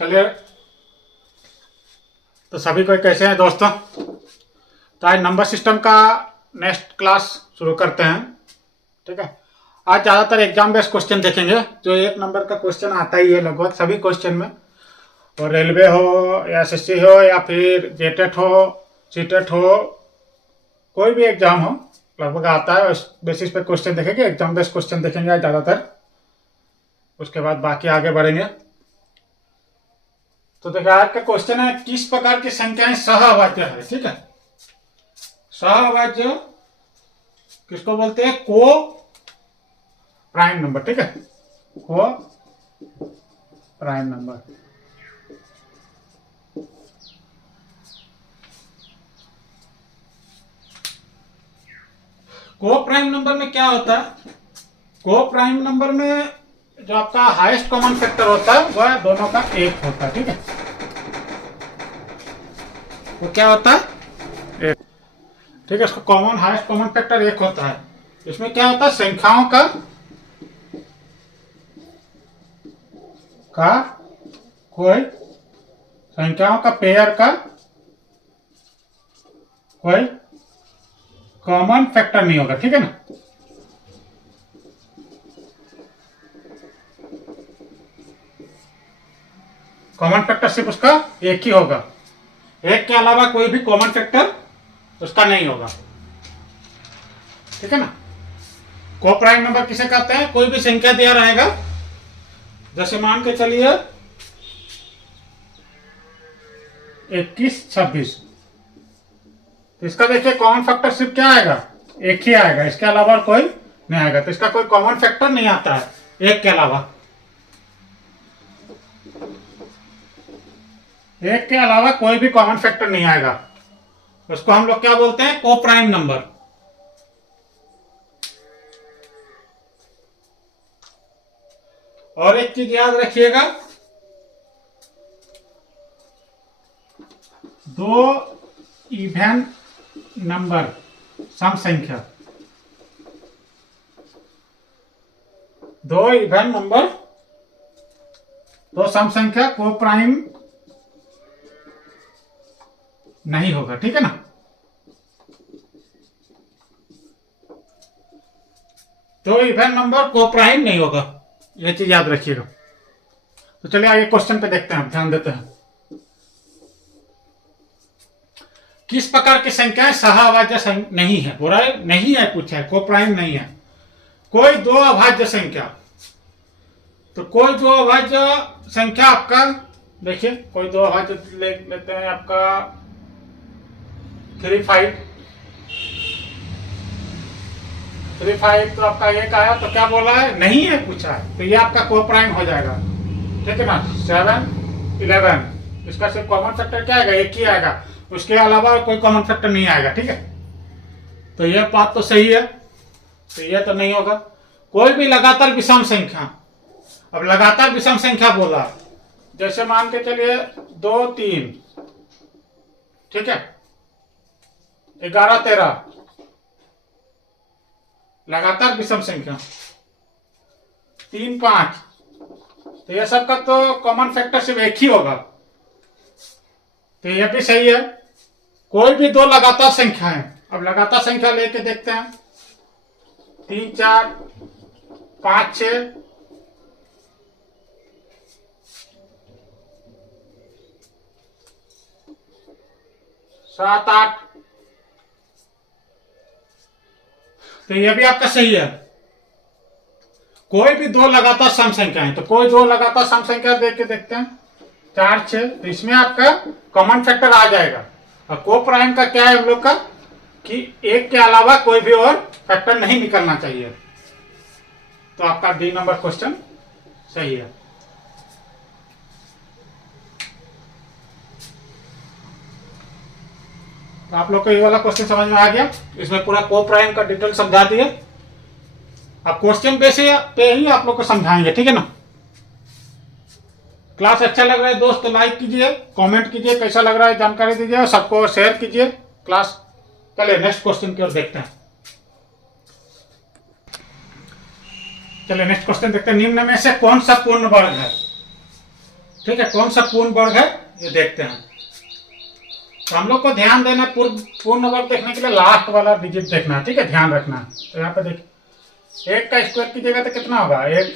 चलिए, तो सभी कोई कैसे हैं दोस्तों। तो आज नंबर सिस्टम का नेक्स्ट क्लास शुरू करते हैं। ठीक है, आज ज़्यादातर एग्जाम बेस्ड क्वेश्चन देखेंगे, जो एक नंबर का क्वेश्चन आता ही है लगभग सभी क्वेश्चन में, और रेलवे हो या एसएससी हो या फिर जेटेट हो, सीटेट हो, कोई भी एग्जाम हो लगभग आता है। उस बेसिस पे क्वेश्चन देखेंगे, एग्जाम बेस्ड क्वेश्चन देखेंगे आज ज़्यादातर, उसके बाद बाकी आगे बढ़ेंगे। तो देखिए, आज का क्वेश्चन है किस प्रकार की संख्याएं सहअभाज्य है। ठीक है, सहअभाज्य किसको बोलते हैं? को प्राइम नंबर। ठीक है, को प्राइम नंबर। को प्राइम नंबर में क्या होता है? को प्राइम नंबर में जो आपका हाईएस्ट कॉमन फैक्टर होता है वह दोनों का एक होता है। ठीक है, वो क्या होता है? एक। ठीक है, इसका कॉमन हाईएस्ट कॉमन फैक्टर एक होता है। इसमें क्या होता है? संख्याओं का कोई संख्याओं का पेयर का कोई कॉमन फैक्टर नहीं होगा। ठीक है ना, कॉमन फैक्टर सिर्फ उसका एक ही होगा, एक के अलावा कोई भी कॉमन फैक्टर उसका नहीं होगा। ठीक है ना, को प्राइम नंबर किसे कहते हैं? कोई भी संख्या दिया रहेगा, जैसे मान के चलिए 21, 26, तो इसका देखिए कॉमन फैक्टर सिर्फ क्या आएगा? एक ही आएगा, इसके अलावा कोई नहीं आएगा। तो इसका कोई कॉमन फैक्टर नहीं आता है एक के अलावा। एक के अलावा कोई भी कॉमन फैक्टर नहीं आएगा, उसको हम लोग क्या बोलते हैं? को प्राइम नंबर। और एक चीज याद रखिएगा, दो इवन नंबर सम संख्या, दो इवन नंबर, दो सम संख्या को प्राइम नहीं होगा। ठीक है ना, दो इवन नंबर को प्राइम नहीं होगा, ये चीज याद रखिएगा। तो चलिए आगे क्वेश्चन पे देखते हैं, ध्यान देते हैं। किस प्रकार की संख्याएं सहअभाज्य नहीं है? बोला है नहीं है, पूछा है, को प्राइम नहीं है। कोई दो अभाज्य संख्या, तो कोई दो अभाज्य संख्या आपका देखिए, कोई दो अभाज्य लेते हैं आपका 3, 5, 3, 5, तो आपका एक आया, तो क्या बोला है? नहीं है पूछा है, तो ये आपका को प्राइम हो जाएगा। ठीक है ना, 7, 11, इसका सिर्फ कॉमन फैक्टर क्या आएगा? एक ही आएगा, उसके अलावा कोई कॉमन फैक्टर नहीं आएगा। ठीक है, तो यह बात तो सही है, तो यह तो नहीं होगा। कोई भी लगातार विषम संख्या, अब लगातार विषम संख्या बोला, जैसे मान के चलिए 2, 3, ठीक है, 11, 13, लगातार विषम संख्या, 3, 5, तो यह सब का तो कॉमन फैक्टर सिर्फ एक ही होगा, तो यह भी सही है। कोई भी दो लगातार संख्या है, अब लगातार संख्या लेके देखते हैं, 3, 4, 5, 6, 7, 8, तो यह भी आपका सही है। कोई भी दो लगातार सम संख्या है, तो कोई दो लगातार सम संख्या देख के देखते हैं, 4, 6, तो इसमें आपका कॉमन फैक्टर आ जाएगा। और को प्राइम का क्या है हम लोग का, कि एक के अलावा कोई भी और फैक्टर नहीं निकलना चाहिए, तो आपका डी नंबर क्वेश्चन सही है। तो आप लोग को ये वाला क्वेश्चन समझ में आ गया, इसमें पूरा को प्राइम का डिटेल समझा दिया। अब क्वेश्चन पे ही आप लोग को समझाएंगे। ठीक है ना, क्लास अच्छा लग रहा है दोस्त तो लाइक कीजिए, कमेंट कीजिए कैसा लग रहा है, जानकारी दीजिए और सबको शेयर कीजिए क्लास। चलिए नेक्स्ट क्वेश्चन की ओर देखते हैं। चलिए नेक्स्ट क्वेश्चन देखते हैं। निम्न में से कौन सा पूर्ण वर्ग है? ठीक है, कौन सा पूर्ण वर्ग है ये देखते हैं। तो हम लोग को ध्यान देना, पूर्ण वर्ग देखने के लिए लास्ट वाला डिजिट देखना है, ठीक है, ध्यान रखना है। तो यहाँ पे देखिए, 1 का स्क्वायर कीजिएगा तो कितना होगा 1,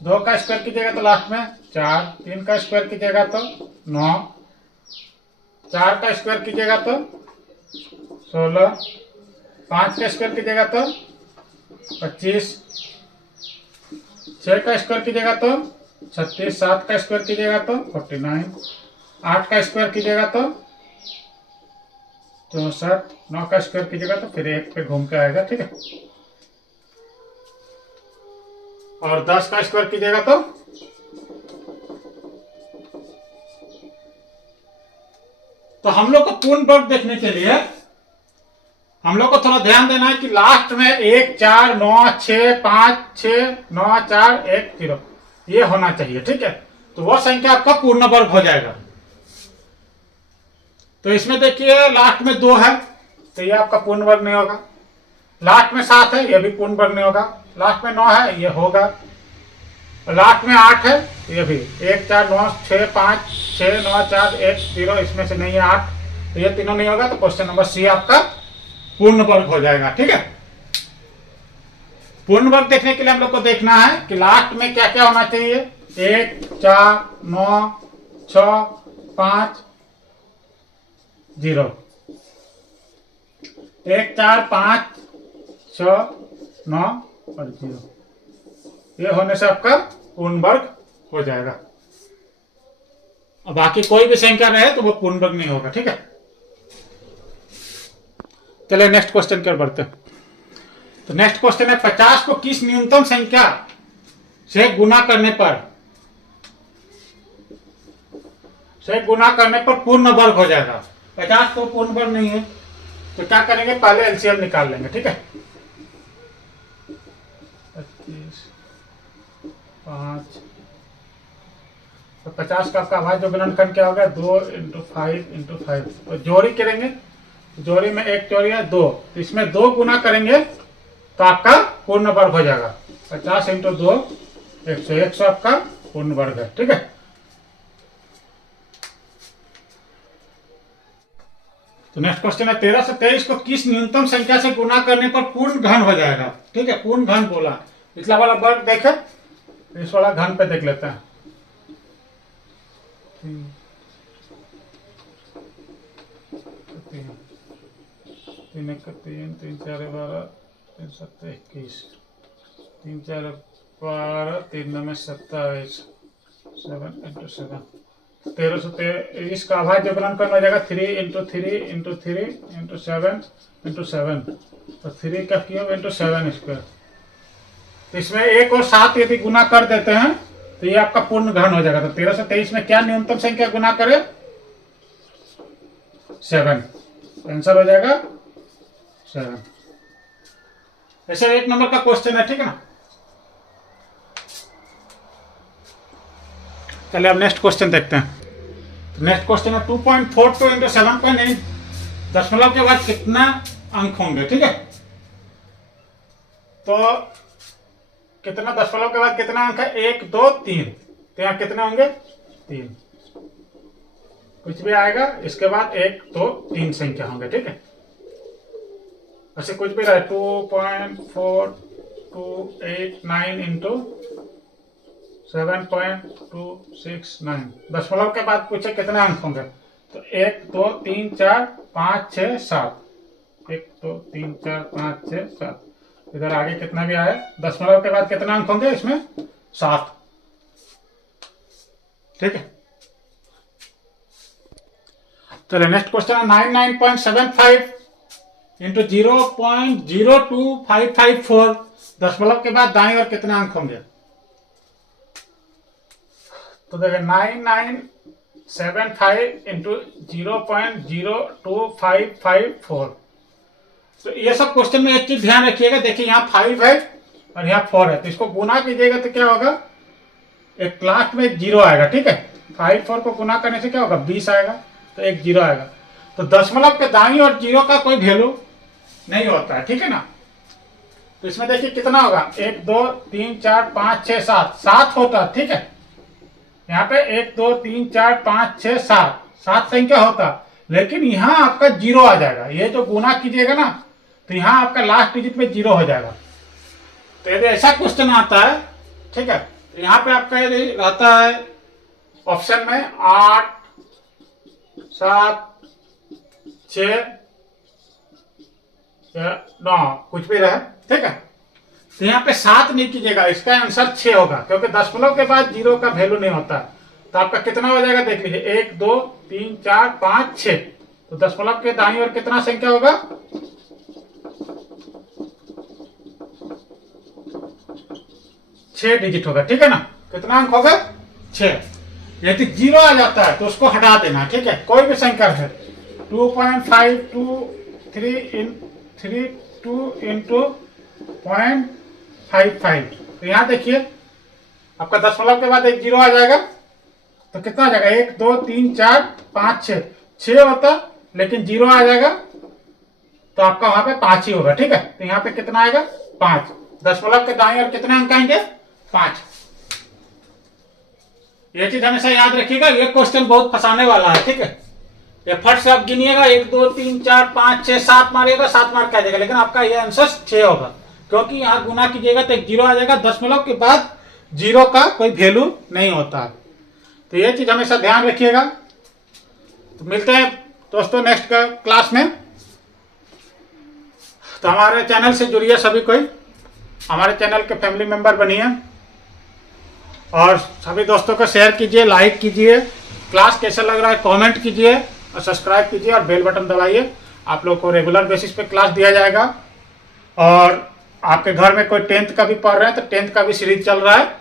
2 का स्क्वायर कीजिएगा तो लास्ट में 4, 3 का स्क्वायर कीजिएगा तो 9, 4 का स्क्वायर कीजिएगा तो 16, 5 का स्क्वायर कीजिएगा तो 25, 6 का स्क्वायर कीजिएगा तो 36, 7 का स्क्वायर कीजिएगा तो 49, 8 का स्क्वायर कीजिएगा तो 64, 9 का स्क्वायर कीजिएगा तो फिर 1 पे घूम के आएगा, ठीक है, और 10 का स्क्वायर कीजिएगा तो हम लोग को पूर्ण वर्ग देखने के लिए हम लोग को थोड़ा ध्यान देना है कि लास्ट में 1 4 9 6 5 6 9 4 1 0 ये होना चाहिए, ठीक है। तो वह संख्या आपका पूर्ण वर्ग हो जाएगा। तो इसमें देखिए लास्ट में 2 है तो ये आपका पूर्ण वर्ग नहीं होगा, लास्ट में 7 है ये भी पूर्ण वर्ग नहीं होगा, लास्ट में 9 है ये होगा, लास्ट में 8 है ये भी 1 4 9 6 5 6 9 4 1 0 इसमें से नहीं है 8, तो ये तीनों नहीं होगा। तो क्वेश्चन नंबर सी आपका पूर्ण वर्ग हो जाएगा, ठीक है। पूर्ण वर्ग देखने के लिए हम लोग को देखना है कि लास्ट में क्या क्या होना चाहिए, 1 4 9 6 5 0, 1 4 5 6 9 और 0, ये होने से आपका पूर्ण वर्ग हो जाएगा। और बाकी कोई भी संख्या रहे तो वो पूर्ण वर्ग नहीं होगा, ठीक है। चलिए नेक्स्ट क्वेश्चन की ओर बढ़ते हैं। तो नेक्स्ट क्वेश्चन है 50 को किस न्यूनतम संख्या से गुना करने पर पूर्ण वर्ग हो जाएगा। 50 तो पूर्ण वर्ग नहीं है तो क्या करेंगे, पहले एलसीएम निकाल लेंगे, ठीक है। 25 5 तो 50 का आपका अभाज्य गुणनखंड क्या होगा, 2 × 5 × 5। तो जोड़ी करेंगे, जोड़ी में 1 जोड़ी है 2, तो इसमें 2 गुना करेंगे तो आपका पूर्ण वर्ग हो जाएगा। 50 × 2 100, 100 आपका पूर्ण वर्ग है, ठीक है। तो नेक्स्ट क्वेश्चन है 13 से 23 को किस न्यूनतम संख्या से गुना करने पर पूर्ण घन हो जाएगा, ठीक है। पूर्ण घन बोला, पिछला वाला वर्ग देखे, इस वाला घन पे देख लेते हैं। 3 1 3 3 4 12 3 7 21 3 4 12 3 9 27 7 × 7 1323 का अभाज्य गुणनखंड हो जाएगा 3 × 3 × 3 × 7 × 7, तो 3 का क्यूब × 7 स्क्वायर। तो इसमें 1 और 7 यदि गुना कर देते हैं तो ये आपका पूर्ण घन हो जाएगा। तो 13 से 23 में क्या न्यूनतम संख्या गुना करे, 7, आंसर हो जाएगा 7। ऐसे 1 नंबर का क्वेश्चन है, ठीक है ना। चलिए अब नेक्स्ट क्वेश्चन देखते हैं। नेक्स्ट क्वेश्चन है 2.42 × 7.8 दशमलव के बाद कितना अंक होंगे, ठीक है। तो कितना दशमलव के बाद कितना अंक है, 1 2 3, तो यहाँ कितने होंगे 3, कुछ भी आएगा इसके बाद 1 2 3 संख्या होंगे, ठीक है। ऐसे कुछ भी रहे 2.4289 × 7.269 दशमलव के बाद पूछे कितने अंक होंगे, तो 1 2 3 4 5 6 7, 1 2 3 4 5 6 7, इधर आगे कितना भी आए, दशमलव के बाद कितना अंक होंगे इसमें 7, ठीक है। चलिए नेक्स्ट क्वेश्चन है 99.75 × 0.02554 दशमलव के बाद दाईं ओर कितने अंक होंगे। तो देखिए 9975 × 0.02554, तो ये सब क्वेश्चन में एक चीज ध्यान रखिएगा, देखिए यहाँ 5 है और यहाँ 4 है, तो इसको गुना कीजिएगा तो क्या होगा, एक लास्ट में 0 आएगा, ठीक है। 5 4 को गुना करने से क्या होगा 20 आएगा, तो एक 0 आएगा। तो दशमलव के दाईं और 0 का कोई वैल्यू नहीं होता है, ठीक है ना। तो इसमें देखिए कितना होगा, 1 2 3 4 5 6 7 7 होता है, ठीक है। यहाँ पे 1 2 3 4 5 6 7 7 संख्या होता, लेकिन यहाँ आपका 0 आ जाएगा। ये जो गुना कीजिएगा ना, तो यहाँ आपका लास्ट डिजिट में 0 हो जाएगा। तो यदि ऐसा क्वेश्चन आता है, ठीक है, तो यहाँ पे आपका यदि रहता है ऑप्शन में 8 7 6 9 कुछ भी रहे, ठीक है, तो यहाँ पे 7 नहीं कीजिएगा, इसका आंसर 6 होगा, क्योंकि दशमलव के बाद 0 का वैल्यू नहीं होता। तो आपका कितना हो जाएगा देख लीजिए, 1 2 3 4 5 6। तो दशमलव के दाईं ओर कितना संख्या होगा, 6 डिजिट होगा, ठीक है ना। कितना अंक होगा, 6। यदि 0 आ जाता है तो उसको हटा देना, ठीक है, कोई भी संख्या है। 2.523 इंटू 0.55। तो यहाँ देखिए आपका दशमलव के बाद एक 0 आ जाएगा, तो कितना आ जाएगा, 1 2 3 4 5 6 6 होता, लेकिन 0 आ जाएगा, तो आपका वहां पे 5 ही होगा, ठीक है। तो यहाँ पे कितना आएगा, 5। दशमलव के दाईं ओर कितने अंक आएंगे, 5। ये चीज हमेशा याद रखिएगा, ये क्वेश्चन बहुत फंसाने वाला है, ठीक है। ये फट से आप गिनिएगा, 1 2 3 4 5 6 7 मारिएगा, 7 मार्क आ जाएगा, लेकिन आपका ये आंसर 6 होगा, क्योंकि यहाँ गुना कीजिएगा तो एक 0 आ जाएगा। दशमलव के बाद 0 का कोई वैल्यू नहीं होता। तो ये चीज हमेशा ध्यान रखिएगा। तो मिलते हैं दोस्तों नेक्स्ट क्लास में। तो हमारे चैनल से जुड़िए, सभी कोई हमारे चैनल के फैमिली मेंबर बनिए, और सभी दोस्तों को शेयर कीजिए, लाइक कीजिए, क्लास कैसा लग रहा है कमेंट कीजिए, और सब्सक्राइब कीजिए और बेल बटन दबाइए। आप लोग को रेगुलर बेसिस पे क्लास दिया जाएगा। और आपके घर में कोई 10th का भी पढ़ रहे हैं तो 10th का भी सीरीज चल रहा है,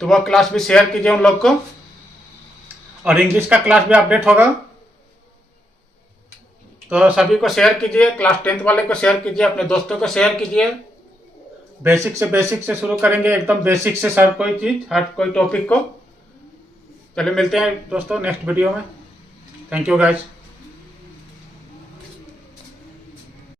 तो वह क्लास भी शेयर कीजिए उन लोग को। और इंग्लिश का क्लास भी अपडेट होगा, तो सभी को शेयर कीजिए, क्लास 10th वाले को शेयर कीजिए, अपने दोस्तों को शेयर कीजिए। बेसिक से शुरू करेंगे, एकदम बेसिक से हर कोई चीज, हर कोई टॉपिक को। चलिए मिलते हैं दोस्तों नेक्स्ट वीडियो में। Thank you guys.